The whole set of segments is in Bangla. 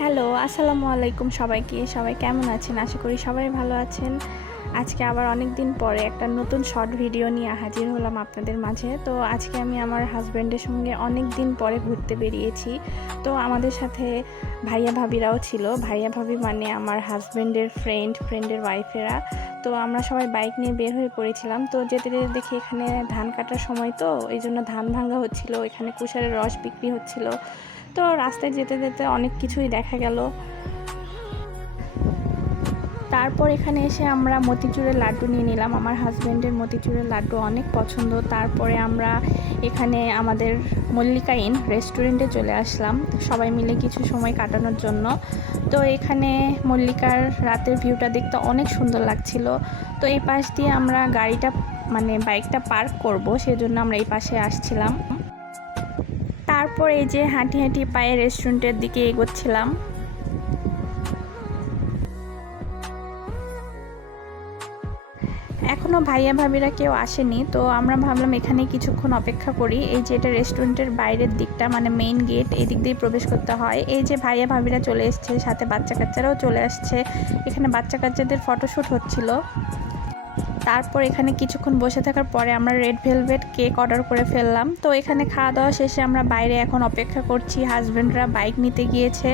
হ্যালো, আসসালামু আলাইকুম সবাইকে। সবাই কেমন আছেন? আশা করি সবাই ভালো আছেন। আজকে আবার অনেক দিন পরে একটা নতুন শর্ট ভিডিও নিয়ে হাজির হলাম আপনাদের মাঝে। তো আজকে আমি আমার হাজব্যান্ডের সঙ্গে অনেক দিন পরে ঘুরতে বেরিয়েছি। তো আমাদের সাথে ভাইয়া ভাবিরাও ছিল। ভাইয়া ভাবি মানে আমার হাজব্যান্ডের ফ্রেন্ড ফ্রেন্ডের ওয়াইফেরা তো আমরা সবাই বাইক নিয়ে বের হয়ে পড়েছিলাম। তো যেতে যেতে দেখি এখানে ধান কাটার সময় তো এই জন্য ধান ভাঙা হচ্ছিল, এখানে কুষারের রস বিক্রি হচ্ছিল। তো রাস্তায় যেতে যেতে অনেক কিছুই দেখা গেল। তারপর এখানে এসে আমরা মতিচুরের লাড্ডু নিয়ে নিলাম। আমার হাজব্যান্ডের মতিচুরের লাড্ডু অনেক পছন্দ। তারপরে আমরা এখানে আমাদের মল্লিকা ইন রেস্টুরেন্টে চলে আসলাম। সবাই মিলে কিছু সময় কাটানোর জন্য। তো এখানে মল্লিকার রাতের ভিউটা দেখতে অনেক সুন্দর লাগছিল। তো এই পাশ দিয়ে আমরা গাড়িটা মানে বাইকটা পার্ক করব। সেজন্য আমরা এই পাশে আসছিলাম। তারপর এই যে হাঁটি হাঁটি পায়ে রেস্টুরেন্টের দিকে এগোচ্ছিলাম। এখনও ভাইয়া ভাবিরা কেউ আসেনি, তো আমরা ভাবলাম এখানে কিছুক্ষণ অপেক্ষা করি। এই যে এটা রেস্টুরেন্টের বাইরের দিকটা মানে মেইন গেট এই দিক দিয়ে প্রবেশ করতে হয়। এই যে ভাইয়া ভাবিরা চলে এসছে, সাথে বাচ্চা কাচ্চারাও চলে আসছে। এখানে বাচ্চা কাচ্চাদের ফটোশ্যুট হচ্ছিল। তারপর এখানে কিছুক্ষণ বসে থাকার পরে আমরা রেড ভেলভেট কেক অর্ডার করে ফেললাম। তো এখানে খাওয়া দাওয়া শেষে আমরা বাইরে এখন অপেক্ষা করছি। হাজব্যান্ডরা বাইক নিতে গিয়েছে।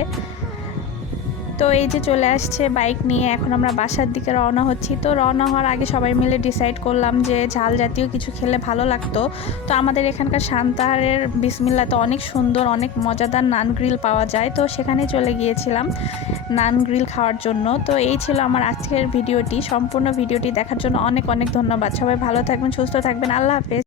তো এই যে চলে আসছে বাইক নিয়ে, এখন আমরা বাসার দিকে রওনা হচ্ছি। তো রওনা হওয়ার আগে সবাই মিলে ডিসাইড করলাম যে ঝাল জাতীয় কিছু খেলে ভালো লাগতো। তো আমাদের এখানকার শান্তাহারের বিসমিল্লাতে অনেক সুন্দর, অনেক মজাদার নান গ্রিল পাওয়া যায়। তো সেখানে চলে গিয়েছিলাম নান গ্রিল খাওয়ার জন্য। তো এই ছিল আমার আজকের ভিডিওটি। সম্পূর্ণ ভিডিওটি দেখার জন্য অনেক অনেক ধন্যবাদ। সবাই ভালো থাকবেন, সুস্থ থাকবেন। আল্লাহ হাফেজ।